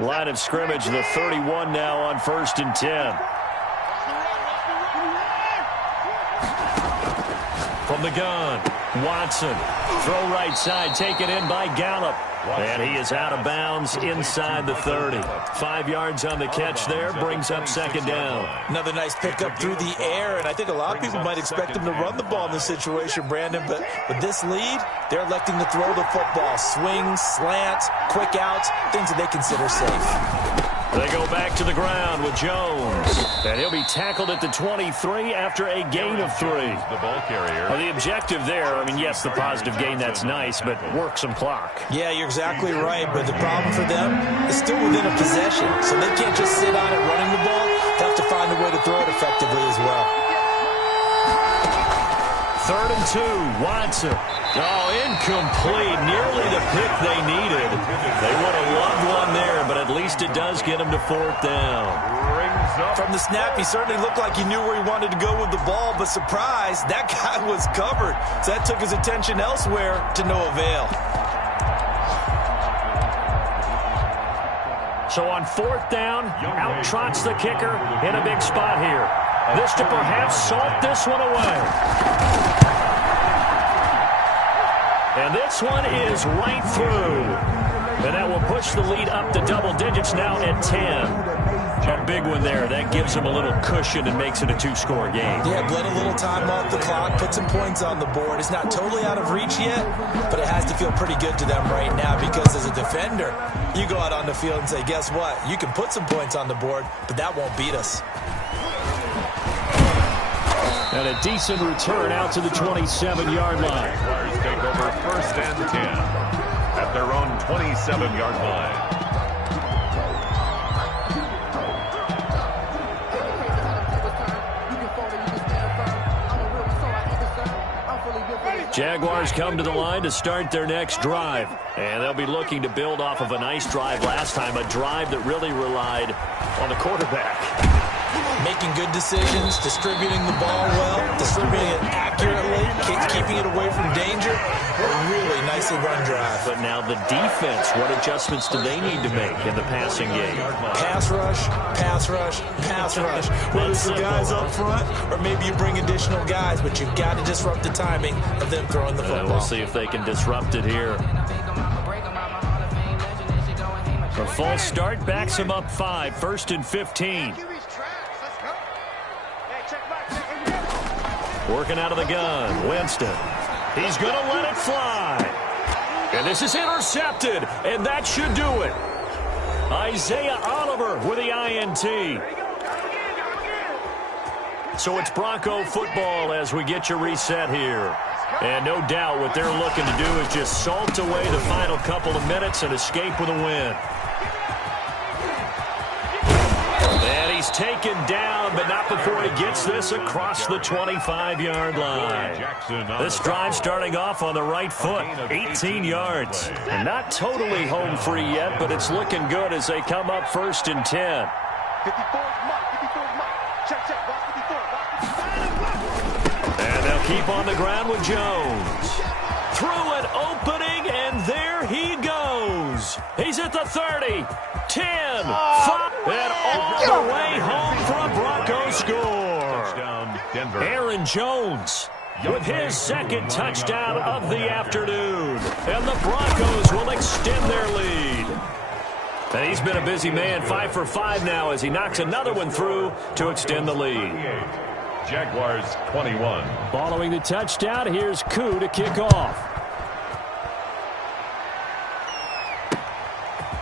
Line of scrimmage, the 31 now on 1st and 10. From the gun, Watson. Throw right side, taken in by Gallup. And he is out of bounds inside the 30. 5 yards on the catch there, brings up 2nd down. Another nice pickup through the air, and I think a lot of people might expect him to run the ball in this situation, Brandon, but with this lead, they're electing to throw the football. Swings, slants, quick outs, things that they consider safe. They go back to the ground with Jones. And he'll be tackled at the 23 after a gain of 3. The ball carrier. Well, the objective there, I mean, yes, the positive gain, that's nice, but work some clock. Yeah, you're exactly right, but the problem for them is still within a possession. So they can't just sit on it running the ball. They have to find a way to throw it effectively as well. 3rd and 2, Watson. Oh, incomplete. Nearly the pick they needed. They would have loved one there, but at least it does get them to 4th down. From the snap, he certainly looked like he knew where he wanted to go with the ball, but surprise, that guy was covered. So that took his attention elsewhere to no avail. So on 4th down, out trots the kicker in a big spot here. This to perhaps salt this one away. And this one is right through. And that will push the lead up to double digits now at 10. A big one there. That gives them a little cushion and makes it a 2-score game. Yeah, bled a little time off the clock, put some points on the board. It's not totally out of reach yet, but it has to feel pretty good to them right now because as a defender, you go out on the field and say, guess what? You can put some points on the board, but that won't beat us. And a decent return out to the 27-yard line. Jaguars take over 1st and 10 at their own 27-yard line. Jaguars come to the line to start their next drive. And they'll be looking to build off of a nice drive last time, a drive that really relied on the quarterback. Making good decisions, distributing the ball well, distributing it accurately, keeping it away from danger. A really nicely run drive. But now the defense, what adjustments do they need to make in the passing game? Pass rush, pass rush, pass rush. Whether it's the guys up front or maybe you bring additional guys, but you've got to disrupt the timing of them throwing the football. We'll see if they can disrupt it here. A false start backs him up 5, 1st and 15. Working out of the gun, Winston. He's going to let it fly. And this is intercepted, and that should do it. Isaiah Oliver with the INT. So it's Bronco football as we get you reset here. And no doubt what they're looking to do is just salt away the final couple of minutes and escape with a win. And he's taken down, but not before he gets this across the 25-yard line. This drive starting off on the right foot, 18 yards. And not totally home free yet, but it's looking good as they come up 1st and 10. And they'll keep on the ground with Jones. Through an opening, and there he goes. He's at the 30, 10, 5, and all the way home for a Bronco score. Aaron Jones with his 2nd touchdown of the afternoon. And the Broncos will extend their lead. And he's been a busy man, 5 for 5 now as he knocks another one through to extend the lead. Jaguars 21. Following the touchdown, here's Koo to kick off.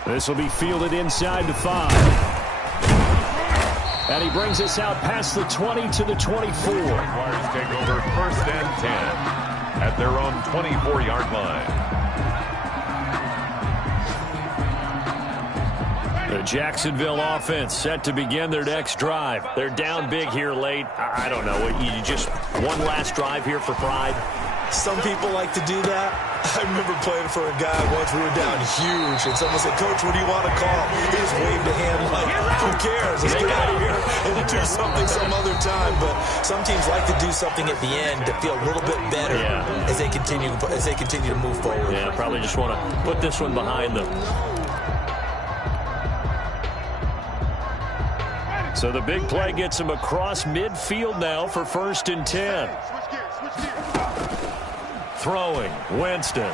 This will be fielded inside the 5. And he brings us out past the 20 to the 24. Jaguars take over 1st and 10 at their own 24-yard line. The Jacksonville offense set to begin their next drive. They're down big here late. I don't know. You just one last drive here for pride? Some people like to do that. I remember playing for a guy once. We were down huge, and someone said, "Coach, what do you want to call?" He just waved a hand like, "Who cares? Let's get out of here and do something some other time." But some teams like to do something at the end to feel a little bit better as they continue to move forward. Yeah, probably just want to put this one behind them. So the big play gets him across midfield now for 1st and 10. Throwing, Winston.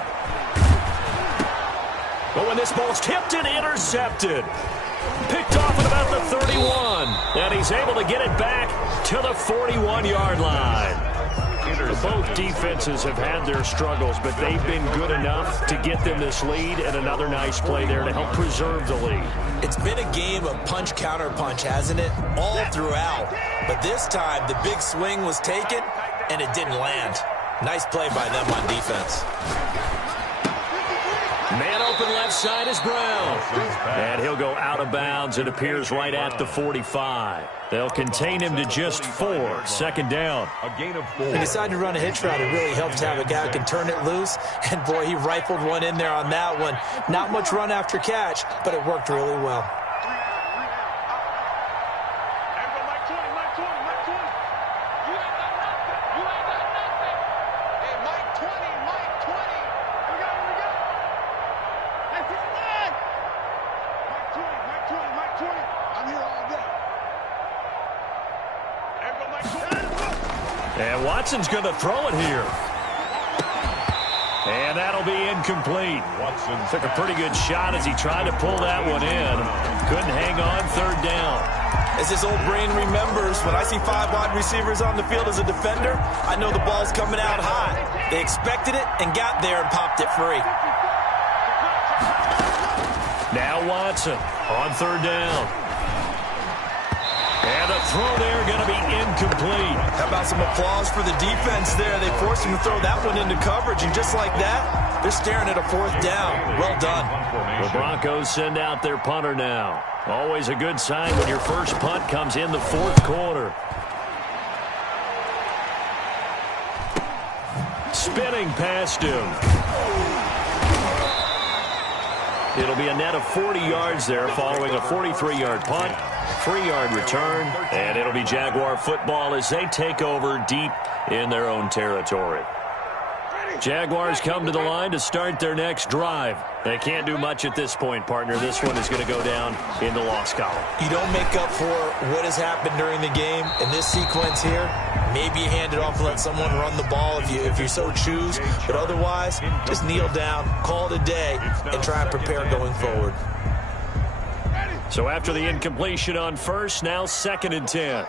But when this ball's tipped and intercepted. Picked off at about the 31. And he's able to get it back to the 41-yard line. Both defenses have had their struggles, but they've been good enough to get them this lead, and another nice play there to help preserve the lead. It's been a game of punch-counter-punch, hasn't it? All throughout. But this time, the big swing was taken, and it didn't land. Nice play by them on defense. Man open left side is Brown. And he'll go out of bounds. It appears right at the 45. They'll contain him to just 4. Second down. A gain of 4. He decided to run a hitch route. It really helps to have a guy who can turn it loose. And, boy, he rifled one in there on that one. Not much run after catch, but it worked really well. And Watson's going to throw it here. And that'll be incomplete. Watson took a pretty good shot as he tried to pull that one in. Couldn't hang on. Third down. As his old brain remembers, when I see 5 wide receivers on the field as a defender, I know the ball's coming out high. They expected it and got there and popped it free. Now Watson on third down. And the throw there going to be incomplete. How about some applause for the defense there? They forced him to throw that one into coverage, and just like that, they're staring at a 4th down. Well done. The Broncos send out their punter now. Always a good sign when your first punt comes in the 4th quarter. Spinning past him. It'll be a net of 40 yards there following a 43-yard punt. 3-yard return, and it'll be Jaguar football as they take over deep in their own territory. Jaguars come to the line to start their next drive. They can't do much at this point, partner. This one is going to go down in the loss column. You don't make up for what has happened during the game. In this sequence here, maybe you hand it off and let someone run the ball if you so choose. But otherwise, just kneel down, call it a day, and try and prepare going forward. So after the incompletion on first, now 2nd and 10.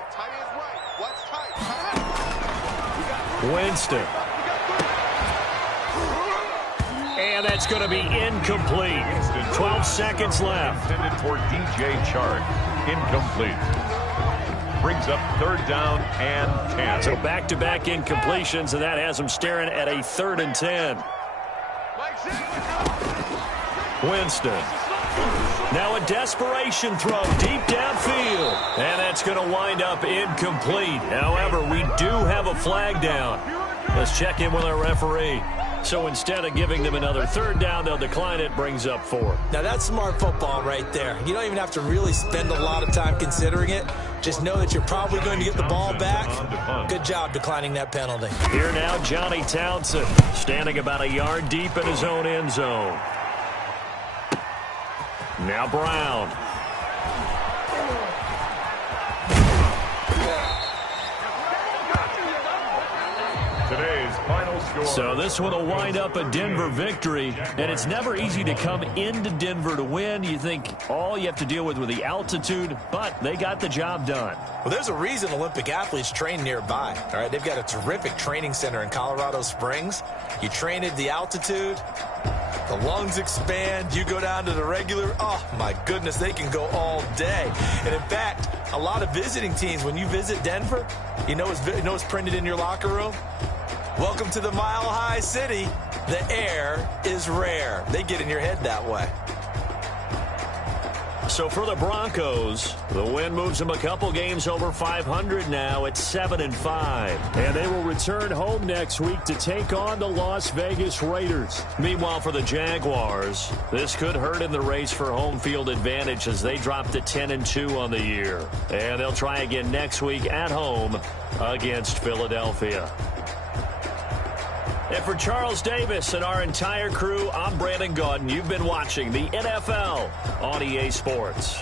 Winston. And that's going to be incomplete. 12 seconds left. Intended for DJ Chark. Incomplete. Brings up 3rd down and 10. So back-to-back incompletions, and that has them staring at a 3rd and 10. Winston. Now a desperation throw deep downfield. And that's going to wind up incomplete. However, we do have a flag down. Let's check in with our referee. So instead of giving them another 3rd down, they'll decline it, brings up 4. Now that's smart football right there. You don't even have to really spend a lot of time considering it. Just know that you're probably going to get the ball back. Good job declining that penalty. Here now, Johnny Townsend, standing about a yard deep in his own end zone. Now Brown. Today's final score. So this one will wind up a Denver victory, and it's never easy to come into Denver to win. You think all you have to deal with the altitude, but they got the job done. Well, there's a reason Olympic athletes train nearby. All right, they've got a terrific training center in Colorado Springs. You train at the altitude, the lungs expand, you go down to the regular, oh my goodness, they can go all day. And in fact, a lot of visiting teams, when you visit Denver, you know what's printed in your locker room? Welcome to the Mile High City. The air is rare. They get in your head that way. So for the Broncos, the win moves them a couple games over 500 now at 7-5. And they will return home next week to take on the Las Vegas Raiders. Meanwhile, for the Jaguars, this could hurt in the race for home field advantage as they drop to 10-2 on the year. And they'll try again next week at home against Philadelphia. And for Charles Davis and our entire crew, I'm Brandon Gaudin. You've been watching the NFL on EA Sports.